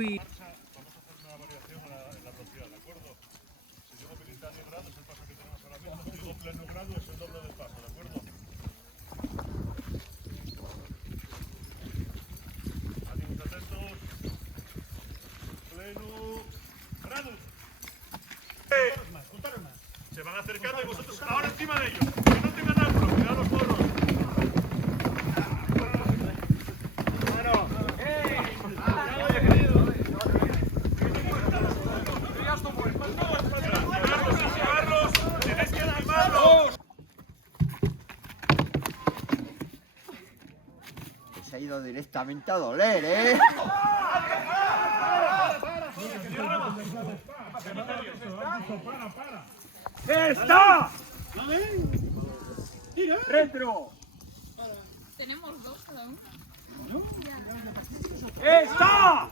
Uy. Vamos a hacer una variación en la velocidad, ¿de acuerdo? Si digo habilita a 10 grados, el paso que tenemos ahora mismo. Si digo pleno grado, es el doble del paso, ¿de acuerdo? Ánimos atentos. Pleno grado. Se van acercando y vosotros ahora encima de ellos. Que no tengan ángulo, cuidado los morros. Se ha ido directamente a doler, ¿eh? ¡Está! ¡Retro! Tenemos dos cada uno. ¡Está!